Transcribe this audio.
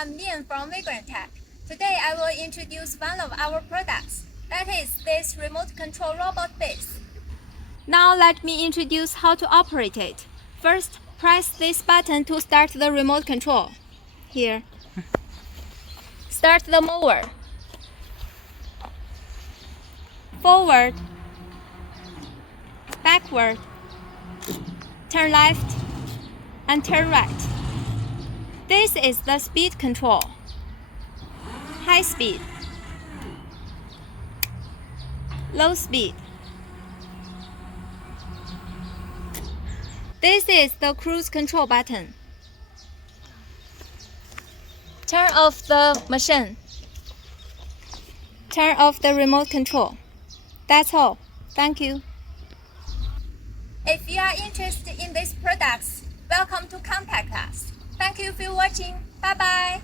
I'm Mian from Vagrant Tech. Today I will introduce one of our products, that is this remote control robot base. Now let me introduce how to operate it. First, press this button to start the remote control. Here. Start the mower. Forward. Backward. Turn left and turn right. This is the speed control. High speed. Low speed. This is the cruise control button. Turn off the machine. Turn off the remote control. That's all. Thank you. If you are interested in these products, welcome to contact us. Thank you for watching. Bye-bye.